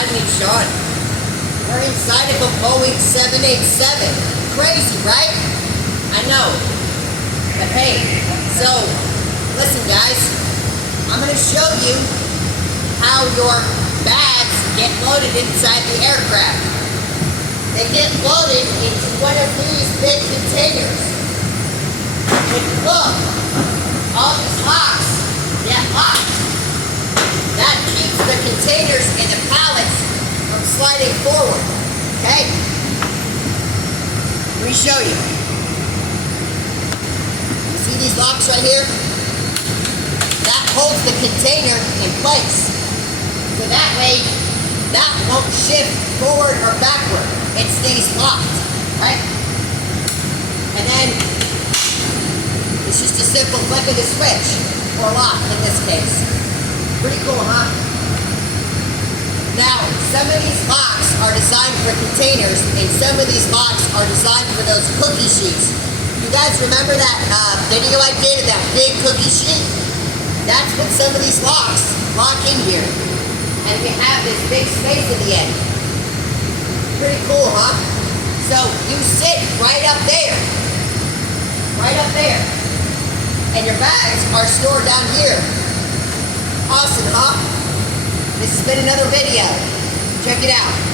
inside me, Sean? We're inside of a Boeing 787. Crazy, right? I know. But hey, so, listen guys. I'm going to show you how your bags get loaded inside the aircraft. They get loaded into one of these big containers. If you look, all these locks get locked. That keeps the containers and the pallets from sliding forward. Okay? Let me show you. You see these locks right here? That holds the container in place. So that way, that won't shift forward or backward. It stays locked, right? And then, it's just a simple flick of the switch, or lock in this case. Pretty cool, huh? Now, some of these locks are designed for containers, and some of these locks are designed for those cookie sheets. You guys remember that video I did of that big cookie sheet? That's what some of these locks lock in here. And we have this big space at the end. Pretty cool, huh? So you sit right up there. Right up there. And your bags are stored down here. Awesome, huh? This has been another video. Check it out.